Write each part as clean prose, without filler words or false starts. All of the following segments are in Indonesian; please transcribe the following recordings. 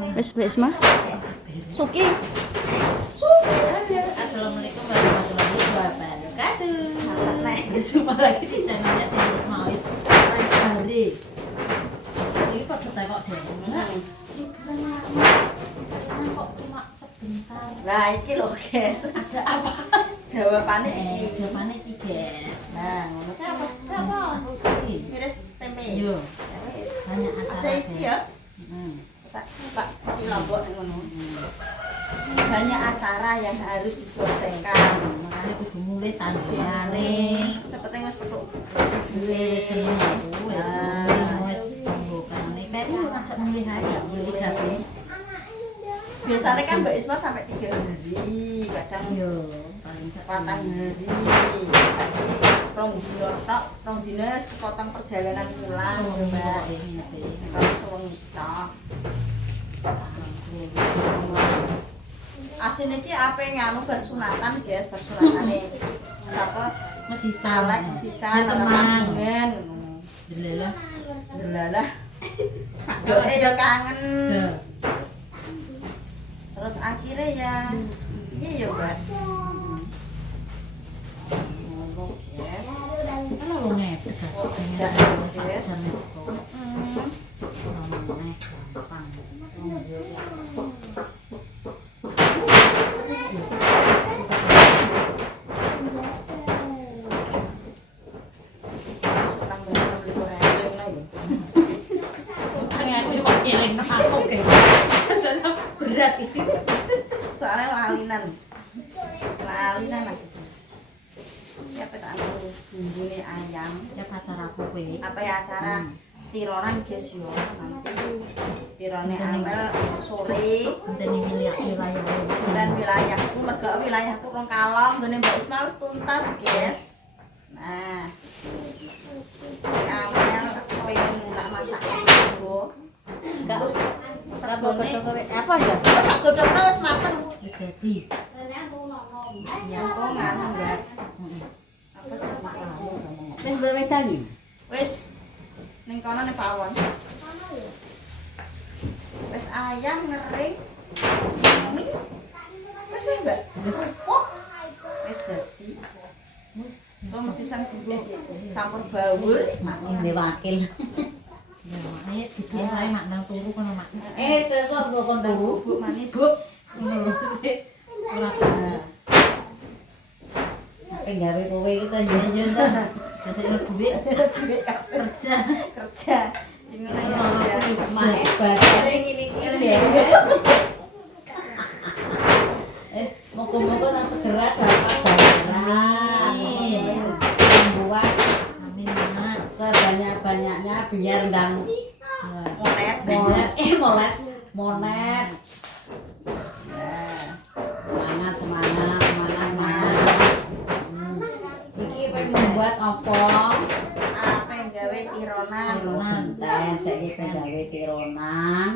Wis mah. Suki. Assalamualaikum warahmatullahi wabarakatuh. Jumpa lagi di channelnya Titi Ismail. Hari ini pada tengok deh. Kok cuma sebentar? Lah iki lho, guys. Ada apa? Jawabannya iki. Jawabannya iki, guys. Nah, ngono ki apa? Apa? Miris tempe. Yo, banyak acara. Ada iki ya. Tak iki lombok ning ngono. Banyak acara yang harus diselesaikan. Makanya kudu mulai tandane. Seperti wis petuk. Wis seneng wis pembukaan nih. Peri ngajak mulai aja, mulai gawe. Biasanya kan Mbak Isma sampai 3 hari, kadang Yo, paling patang hari. Rong dina wis kepotong perjalanan pulang, Mbak. Kalau suwengi tok. Asin iki ape nganu bar sunatan, guys, bar sunatane. Apa? Mesisa, Salek sisan tabungan. Delalah. Delalah. Doe ya kangen. Terus akhirnya ya piye ya, Mbak? Yes. Kalau lo ngepet, berat itu soalnya lalinan aku guys. Ya petan bumbune ayam ya pacar aku kowe. apa ya acara tironan guys yo nanti tirone Amel sore Ngenteni wilayah dan wilayahku mergo wilayahku rong kalong ngene Mbak Isma wis tuntas guys. Nah Amel pengen tak masak sego enggak usah godhog apa ya tak godhogno wis mateng wis dadi. ya kok nganu enggak apa cuma Wis mbek tangi. wis ning kono ning pawon wis ayam ngering mie wis ya Mbak wis dadi kok mesisan dulu campur bawur Ini wakil. Ya, makanya gitu saya mak nang turu kono mak. Sesuk mbok kon turu. bubuk manis Ngono lho. Ora bener. Nek gawe kowe kita Ya yo ndak. Dadi duit kerja. kerja ini kerja Mae bare ngini-ngini ya guys. Moga-moga tak segera dapat bayaran. Membuat Amin mak. sebanyak-banyaknya biar ndang monet monet. Nah, semangat. Iki pengen membuat opong. apa yang gawe tironan Tironan. Dan saiki pengen gawe tironan.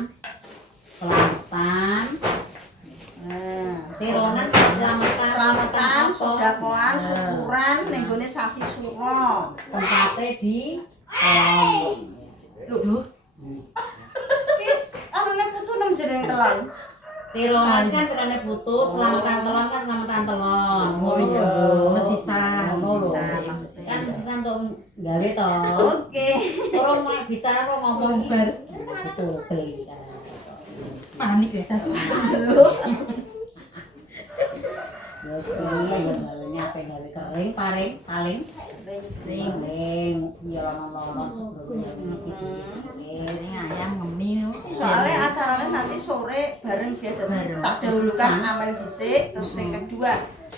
Selamatan. Tironan selamatan sodakoan Nah. syukuran ning gone sasi suro Tempatnya di lho iki anane putu nang jenenge telon tironan kan tirone putus, selamatan telon kan selamatan telon. Oh iya, lho. mesisan, Ngono lho. mesisan. Kan mesisan untuk gawe to. oke Orang mau bicara kok ngomong bar itu beli kan. Panik wis aku. Ya balenya apa gawe kering paling kering iya lono sebelumnya Ini ayam ngemi. soalnya acaranya nanti sore bareng guys Bareng. tak dahulukan Amel dhisik terus yang kedua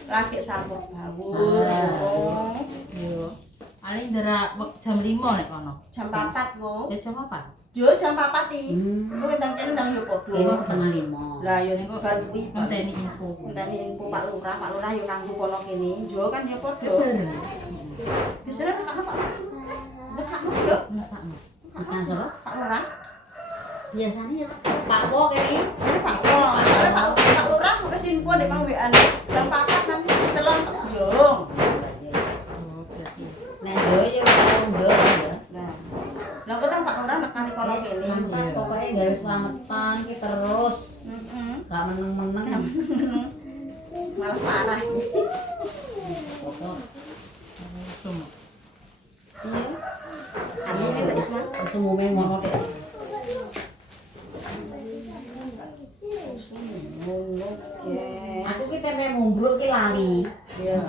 lagi sambut bawur oh, Yo. Paling ndara jam 5 nek kono. jam 4 kok Ya jam apa? yo jam 4 iki kowe ndang kene ndang yo Kini padha setengah 5. lah yo niku bar kuwi Ngenteni info. ngenteni info Pak Lurah yo kanggo kono kene yo kan yo padha Bareng. biasanya nekakno Pak nekakno yo Makan sapa? Pak Lurah Biasanya ya Pak Wo kene. ini Pak Pak Lurah wis info nek mang WA jam 4 nanti telon tek jong Oh, berarti. Nek yo ya ndo ya. nah lha kok Pak Lurah nekani kono kene Pokoknya gawe selamatan ki terus. Gak meneng-meneng. Malah parah. Kotor. Semua. Iya. Anu ini Mbak Isma. Semume ngono deh. Aku ki tempe mumbruk ki lali. Iya.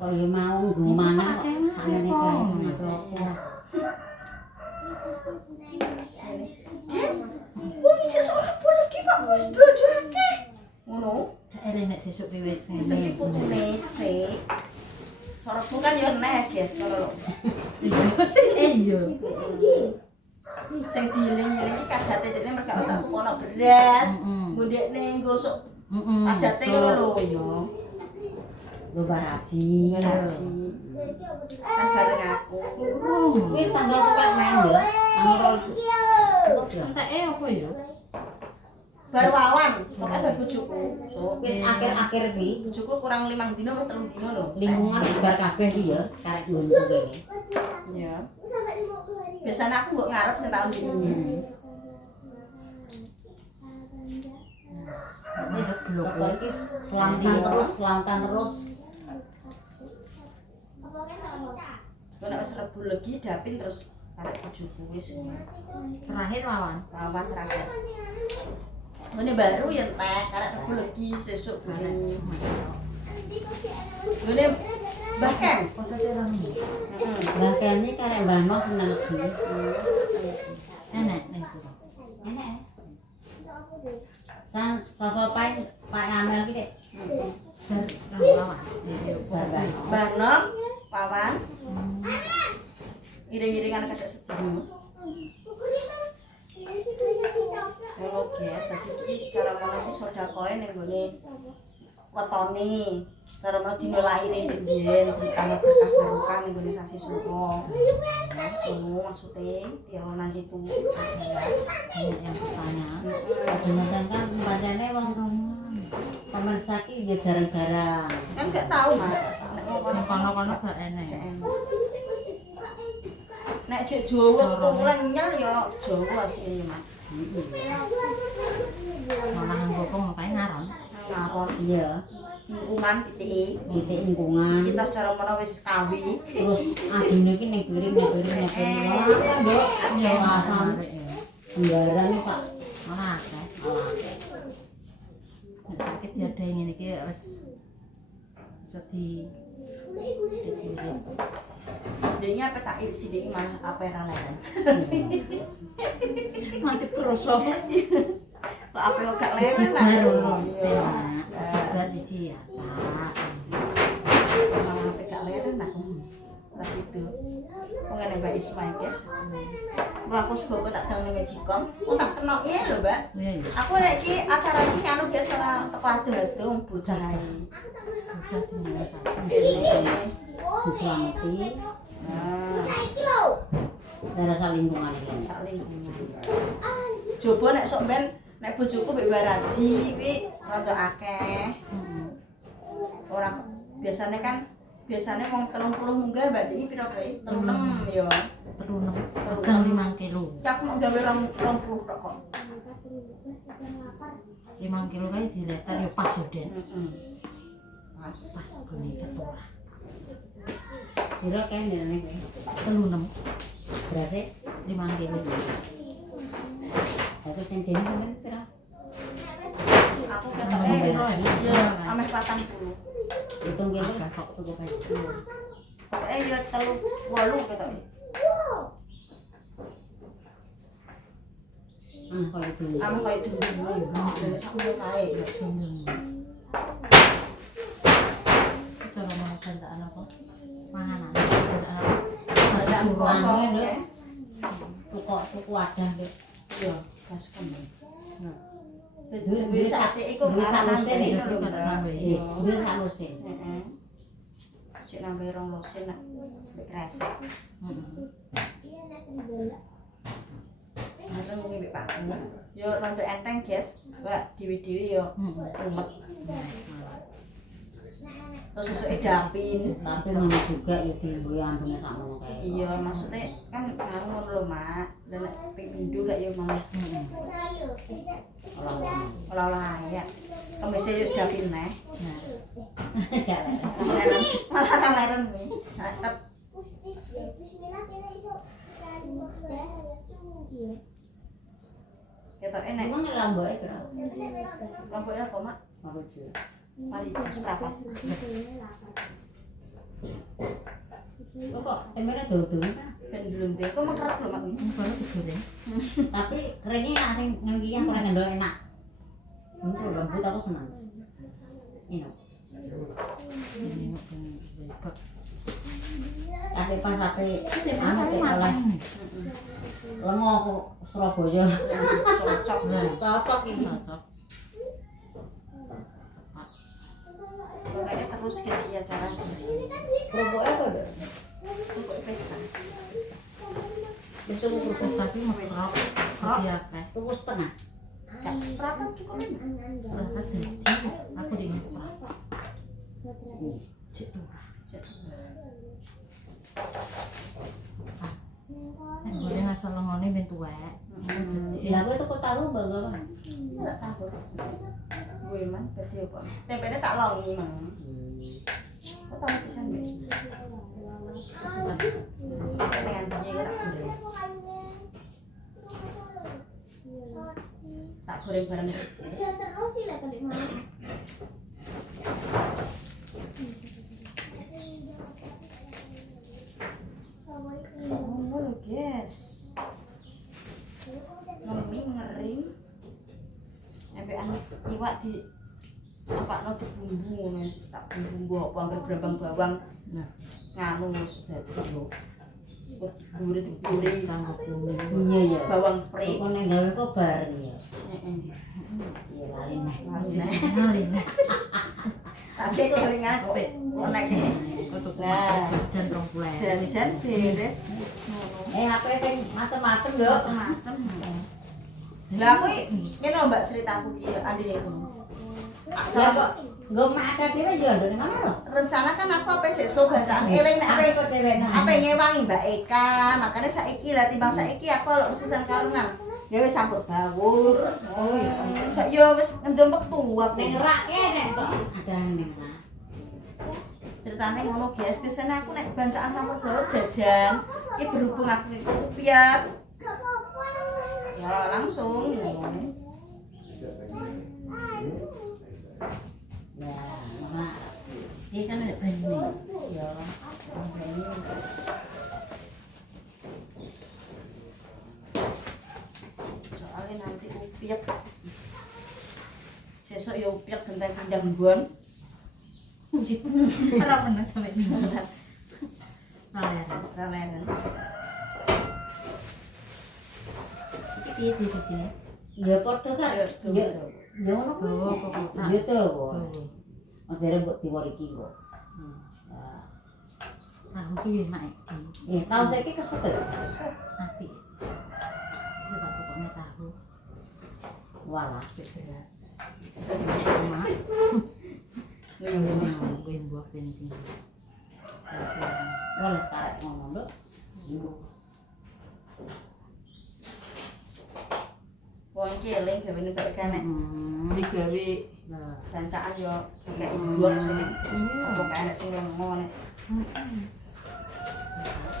Kok yo mau nggo mangan kok samene kae. Wong iki ora boleh ki Pak wis blojo akeh. Ngono. Daerah nek sesuk ki wis Sesuk iki putune sik. Sorokku kan yo neh, guys, kalau iya. sing diiling-iling iki kajate dekne mergo wis tak ono beras. Nggo dekne gosok kajate ngono lho yo. Lho baraji. Kan bareng aku. Wis tanggal tukang main ya. Tanggal Enteke apa ya? Bar wawan, pokoke bar bojoku. So, wis akhir-akhir iki bojoku kurang 5 dino apa 3 dino lho. lingkungan sebar kabeh iki ya karek nggonku kene. Iya. Biasanya aku nggak ngarep sing tahun ini. Wis pokok iki selamatan terus. Kau nak wis rebu lagi dapin terus karek bojoku wis. Terakhir Wawan. Lawan terakhir. Ini baru ya teh karek rebu lagi sesuk buni. Ini bahkan Bahkan iki karek Mbah Nos seneng iki. Enak ning kono. Enak. San sosopai Pak Amel iki, Dek. Wawan. Banok, pawan, iring-iringan kacak sedino. Halo guys, tadi iki cara mana iki sedekahe ning gone wetone. Cara mana dino laire ndek ditambah berkah barokah ning gone sasi suko. Oh, maksudnya tironan itu adalah Banyak yang bertanya. Kadang-kadang kan pancene wong pemirsa iki ya jarang-jarang. kan gak tahu Mas. Nek ngomong Kono-kono gak enak. nek jek Jawa tulen nyel ya Jawa asline Mas. Malah yang bokong ngapain ngaron? Ngaron Iya, lingkungan titike. titik lingkungan. Kita cara mana wis kawi. Terus adune iki ning kirim. Wah, Nduk, ya asam. Sembarang iki sak Malah akeh. Nek sakit ya ada yang ini ki wis bisa dikirim. Dene apa tak iri sithik malah apa era lain. Mati kroso. Kok apa yo gak leren Baru. Iya. Sebar siji ya, Cak. Malah apa gak leren aku. Pas itu. Pengen Mbak Isma guys. Wah aku sego tak dang ning Magicom. Oh tak kenoke lho, Mbak. Iya ya. Aku nek iki acara iki nganu biasa ora teko ado-ado bocah ae. Bocah tinggal satu. diselamati Nah, daerah lingkungan iki. sak lingkungan. Coba nek sok ben nek bojoku mbek baraji kuwi rada akeh. Ora biasanya kan biasanya wong 30 munggah Mbak Dini piro kowe? 36 ya. Perlu 6 kadang 5 kilo. Ya aku mau gawe 20 tok kok. 5 kilo kae diletar yo pas yo, Den. Pas. Pas gone keturah. Kira kene nek Telu 6 berase 5 kilo. terus sing dene sampeyan kira Aku Nambah ketoke lagi. ya ameh 40. hitung kilo kok tuku kae. Pokoke ya 38 ketoke. Koyo dulu. Ameh koyo dulu. Sak kae. Coba mau bantaan apa? Manganan. Bantaan apa? Masih Masih suruh. kosong Nduk. ya. Tuku wadah Nduk. Iya, gaskan. Nah, Duwe sate iku duwe sak aranan lusin ini ya, lho, Mbak. Eh, duwe sak lusin. Heeh. Cek nambah rong losin nak kresek. Bareng iki Mbak Pakmu. Yo rada enteng, guys. Mbak dewi-dewi yo umet. terus sesuke dapin. Tapi ngono juga ya dimbui ambune sakmono kae. Iya, maksudnya kan nganu lho, Mak. Dan nek ping pindho gak ya mau olah-olah ya. Kemise yo dapin neh. Gak lek. Malah leren kuwi. Tet. Ketok enek. Emang lamboke kira. Lomboknya apa, Mak? Apa jur? Mari seberapa? Kok temene dol-dol kan. Ben belum deh, kok mengkeret lho, Mak. Baru digoreng. Tapi kerennya nak sing ngengkian kurang ngendok enak. Engko lembut aku seneng. Enak. Ini mungkin bebek. Tapi pas sampai anu oleh lengo aku Surabaya. Cocok. Cocok ini. Cocok. Kayaknya terus guys ya cara Kerupuknya apa deh? untuk pesta. Itu kerupuk Tapi mau kerok. Kerok ya teh. tuku setengah. Gak seberapa cukup kan? Berapa tadi? Aku di berapa? Cek turah. Nek goreng asal lengone ben tuwek. Lah gue tuku tahu bagaimana? Enggak campur. Gue man berarti apa? Tempenya tak longi mang. Kok tahu pisan guys? Dengan bunyi tak goreng. Tak goreng bareng. Oh lho guys. Ngemi ngering. Ambekan iwak di apakno dibumbu ngono wis tak bumbu apa angger brambang bawang. Nah, Nganu wis dadi lho. Dure diburi campur kuning. Iya ya. bawang pre. Kok nek gawe kok bareng ya. Heeh. Iya lali neh. Nari. Tapi kelingan kok onek. Untuk Nah. jajan 20.000. Jan-jan beres ngono. HP sing macem-macem lho. Macem-macem. Lah aku ngene lho Mbak ceritaku ki andine. Ya kok nggo mak ada dhewe ya ndone ngono lho. Rencana kan aku apa sesuk bacaan eling nek ape kok dhewe apa ngewangi Mbak Eka, makanya saiki lah timbang saiki aku lho sisan karunan. Ya wis sampur bawur. Oh iya. Sak yo wis ngendempek tuwa Ning nek rak kene kok ada ning rak. ceritane ngono guys, biasanya aku nek bancaan sampur bawur jajan, iki berhubung aku iku rupiah. Ya langsung ngono. Ya, mak. Ini kan ada banyu. Ya, ini Soalnya nanti upiak. Sesuk ya upiak genteng kandang nggon. Ora menang sampai minggu. Leren. Raleren. Iki piye di sini? ya padha kan. Ya, ya ngono Tuh, kuwi. kok kotak. Ya to, kok. Tuh. Ajare mbok diwor iki kok. Tahu ki enak iki. Tahu saiki keset. Nanti. Itu tak pokoknya tahu. Walah. Jelas. Mak. Gue buah penting. Walah karek ngono lho. Wong iki eling gawe nek kanek. Digawe Nah. bancaan yo kayak ibu sing apa kayak sing lengo nek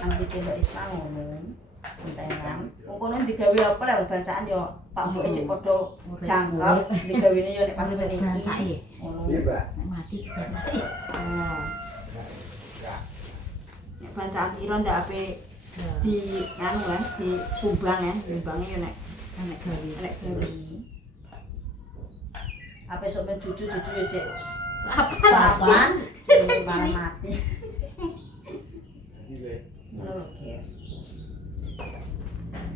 anggere tidak Islam ngono. Entenan. Wong kono digawe apa lek bancaan yo Pak Mbok cek padha jangkep digawene yo nek pas meniki. Bancake. Ngono. Nek mati kita mati. Nah. Nek bancaan kira ndak ape di anu kan di Subang ya, Subangnya yo nek Nek gawe. nek gawe. Apa sok ben cucu-cucu yo cek Apa? Sapan mati. Ngono lho, guys.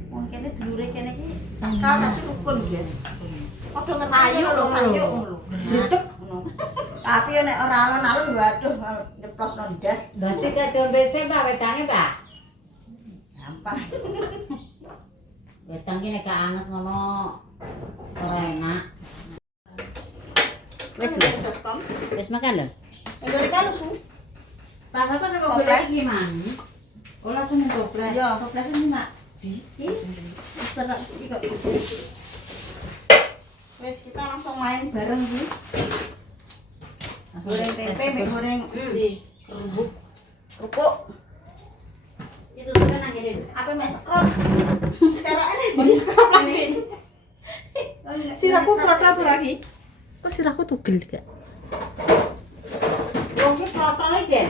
Wong kene dulure kene iki sakal tapi rukun, guys. Padha ngesayuk lho, sayuk ngono lho. Gledek ngono. Tapi yo nek ora alon-alon waduh nyeplosno ndas. Berarti kado BC Pak wedange, Pak. Gampang. Wedang ki nek gak anget ngono ora enak. Wis lho, Tom. Wis makan lho. Nggone kan su. Pas aku saka Toples. golek iki mang. Oh langsung ning toples. Iya. Toples ini nak. Iki wis berak iki kok. Wes kita langsung main bareng iki. Goreng tempe, mek goreng kerupuk. kerupuk. Itu sudah nang kene. Apa mek sekrot? Sekarang ini. Sirahku protol lagi. Kok sirahku tugel gak? Wong ki protole, Den.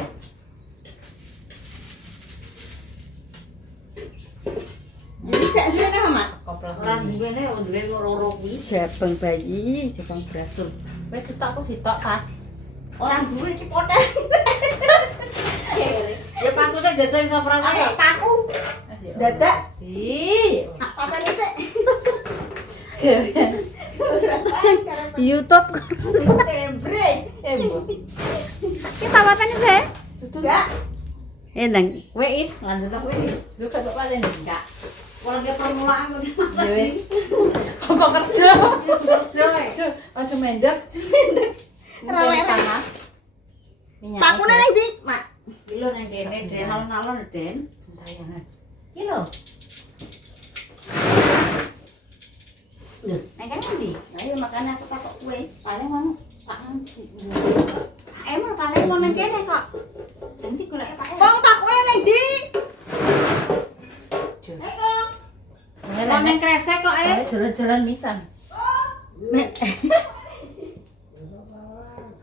Jadi gak duwe Mas. Ora duwene duwe loro kuwi. Jabang bayi, jabang brasul. Wis sitok aku sitok pas. Orang duwe iki poten. Ya pakune jajan sopra kuwi. Ayo paku. Dadak. Pasti. Pateni sik. YouTube. Tembre. Kita pateni sih. Enggak. Nang Kowe is lanjut kowe is. lu kok pateni enggak. Keluarga permulaan kok. Ya wis. Kok kerja? Kerja. Aja mendek. Rame. Panas. Minyak. Pakune ning ndi, Mak? Iki lho nang kene Den alon-alon Den. Iki lho. Nek kan ndi? Ayo makane aku takok kowe. Paling ngono. Pak Emang paling mau nang kene kok. Nanti golek Pak. Bang pakune ning ndi? Bang. Kok nang kresek kok jalan-jalan misang.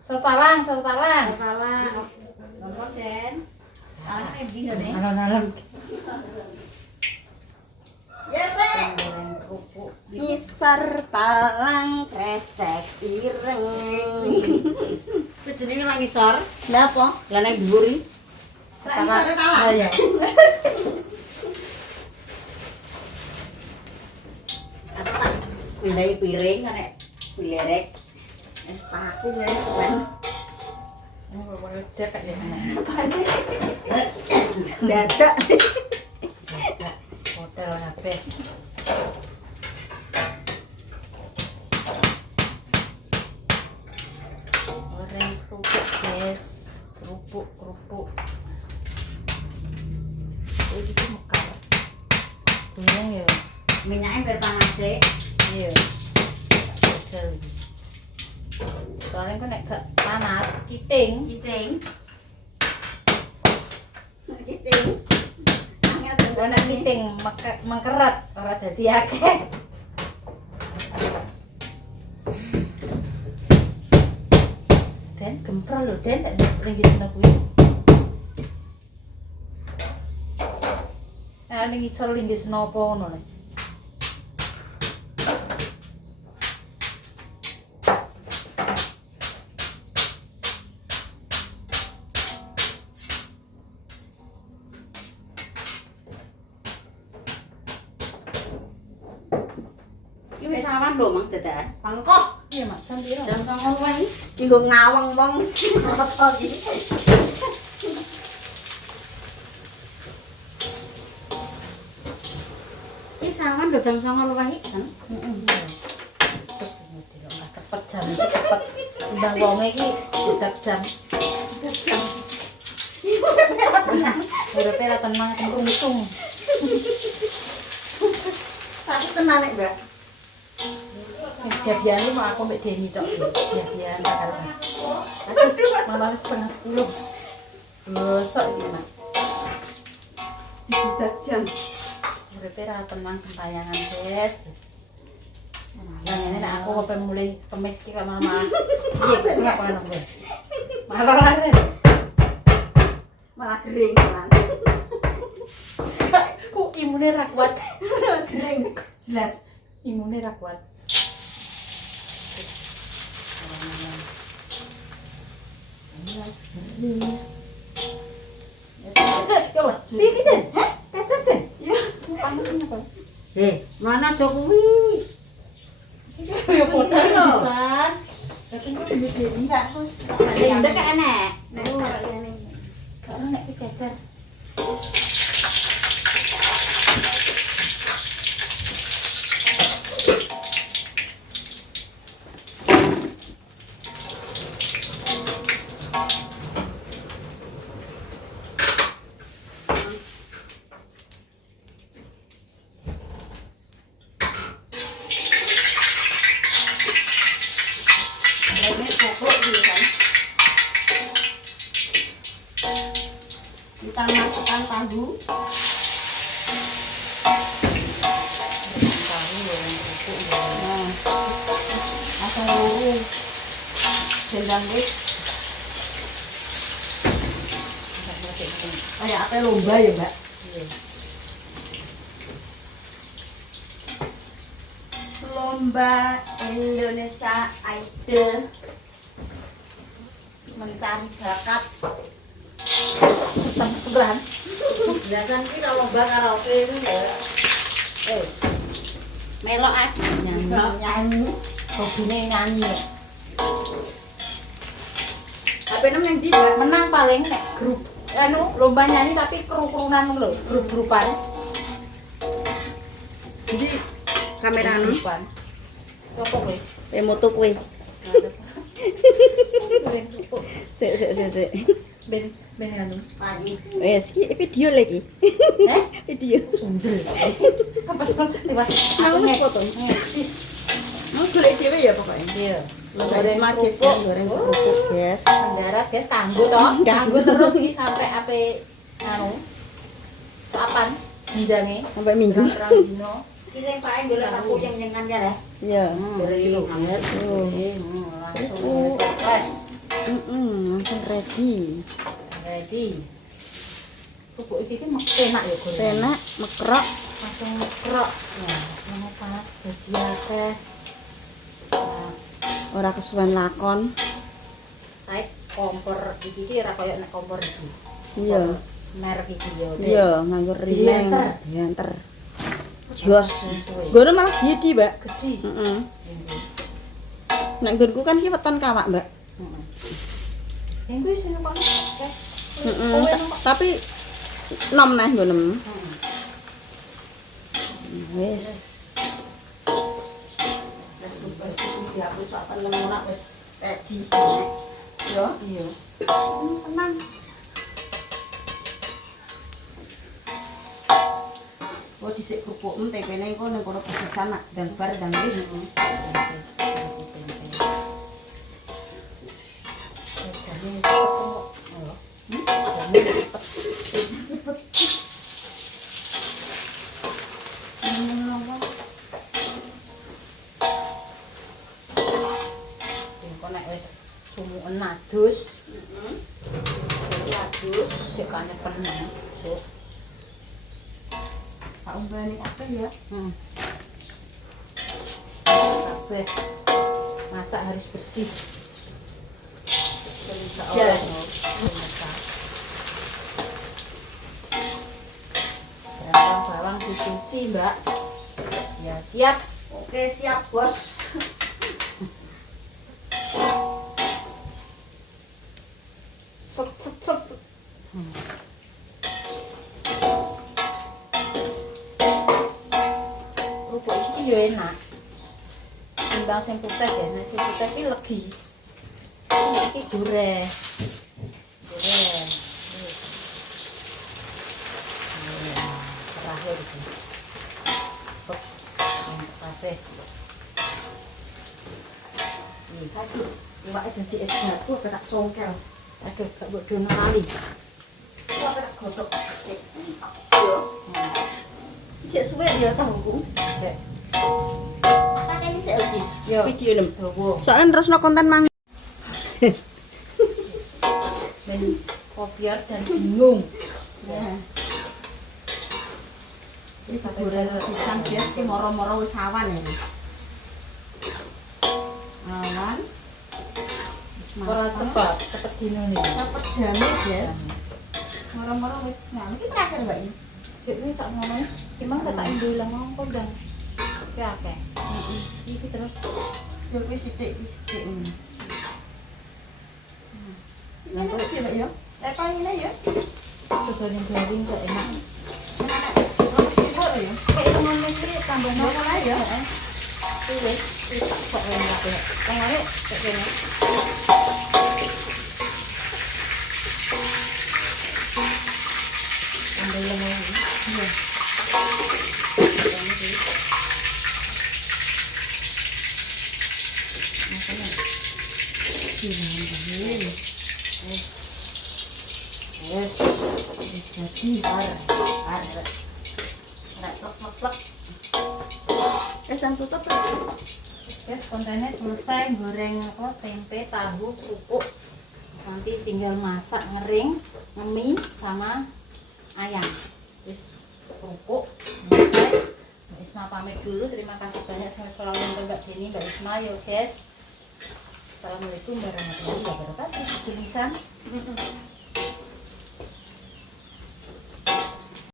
Sortalang. Salah. Nomor Den. Ana ndi ngene? Alon-alon. Ya sik. Goreng kerupuk. Ngisar talang kresek ireng. Ku jenenge lagi sor. Napa? Lah nang dhuwur iki. Lah ngisar Oh talang. ya. Apa tak pindahi piring nek bilerek. Es paku guys, kan. Oh, boleh depek ya. Dadak. Hotel HP. Goreng kerupuk, guys. Kerupuk. Oh, itu mekar. Gulung ya. Minyaknya biar panas sih. Iya. Kecil. Soalnya kok nek gak panas, kiting. Kiting. Kiting. Kalau nek kiting mengkeret ora dadi akeh. Den gemprol lho, Den nek linggis ngono kuwi. Ah ning isor linggis napa ngono lho. Iki wis awan lho Mang dadakan. Pangkoh. Iya, Mak, jam piro? Jam 09.00 wae. Iki nggo ngawang wong. Rasa iki. Iki sawan lho jam 09.00 wae kan. Cepet jam iki cepet. Timbang wonge iki sedak jam. Urepe ra tenang kemrungsung. Tapi tenan nek, Mbak. Jadian mau aku mbak Deni tok. Jadian tanggal. Terus malah setengah 10. Besok iki, Mak. Dadak jam. Urepe ra tenang sentayangan, guys. Nah, ini nek aku kepen mulai kemis iki kok malah. Iya, kenapa nang gue? Malah lare. Malah kering kan. Kok imune ra kuat? Kering. Jelas. Imune ra kuat. Piye iki, Den? Hah? Kacer, Den? Iya. Panas apa? Mana aja kuwi? Ya foto pisan. Tapi kok di Deni Enggak, terus. Ndek enek. Nek ora ngene. kalau nek iki kacer. Ini cukup gitu kan. Kita masukkan tahu. Nah, asal luru. Dendang wis. Kayak apa lomba ya, Mbak? Lomba Indonesia Idol mencari bakat Beneran. Biasanya kita lomba karaoke itu ya. Melok nyanyi. nyanyi. Hobine nyanyi. Apa namanya di Mbak? Menang paling nek grup lomba nyanyi tapi kerukunan lho, grup-grupan. Jadi kamera anu, Grupan. Apa kowe? moto kue. Sik. Ben anu. Wes iki video lagi. Video. Sundel. Kapas tiwas. Mau foto. Ngeksis. Mau golek dhewe ya pokoknya. Iya. Goreng magis ya, goreng kerupuk, guys. Mendarat guys, tangguh toh. Tangguh terus iki sampai ape anu. Kapan jenjange? Sampai minggu. Rang dino. Iki sing paling golek aku yang nyengan ya lah. Iya. Beri guys. Langsung press. Langsung ready. Ready. Kerupuk iki enak ya goreng. Enak, mekrok. Langsung mekrok. Ya, ngono pas dadi akeh. Ora kesuwen lakon. Type kompor iki ora koyo nek kompor iki. Iya. Merek iki yo. Iya, nganggo rineng. Bianter. Bianter. Jos. Gono malah gede, Mbak. Gede. Heeh. Nek nggonku kan ki weton kawak, Mbak. Yang kuwi sing kok. Tapi nom neh nggonem. Wis. Aku sak tenan wis ready. Yo. Iya. Tenang. Oh dhisik kerupuk tempene engko nang kono pesesan nak dan bar dan wis. Sumuken adus. Adus sekane penuh. Tak umbane kabeh ya. Kabeh. Masak harus bersih. Ya. Bawang dicuci, Mbak. Ya, siap. Oke, siap, Bos. Set. Kerupuk iki yo enak. Timbang sing putih ya, nek sing putih iki legi. Iki goreng. Terakhir iki. Kabeh. Aduh, iwake dadi es batu apa tak congkel. Aduh, gak mbok dono kali. Aku apa tak godhok sik. Yo. Cek suwe ya tahuku. Cek. Apa ini sik lagi? Yo. Video lem. Dawa. Soalnya terusno konten mang. Ben kopiar dan bingung. Yes. Ini goreng pisang guys, ki moro-moro wis awan ya. Awan. Ora cepet dino nih. Cepet jane, guys. Moro-moro wis nganu iki terakhir, Mbak. Sik wis sak ngono. Cuma tak ndulang ngomong dan ya akeh. Iki terus Yo wis sithik. Nah, terus ya, Mbak ya. Lekon ini ya. segaring-garing kok enak. Terus sibuk ya. Kayak ngono iki tambah Ngono ae ya. Heeh. Wis kok enak ya. Tengare kok kene. Ambil lemon. Iya. bahan-bahan. Yes. Jadi Plek. Dan tutup. Guys, kontennya selesai. Goreng apa tempe, tahu, kerupuk. Nanti tinggal masak ngering, ngemi sama ayam. Terus kerupuk selesai. Mbak Isma pamit dulu. Terima kasih banyak saya selalu nonton Mbak Deni, Mbak Isma. Yo guys. Assalamualaikum warahmatullahi wabarakatuh. Tulisan.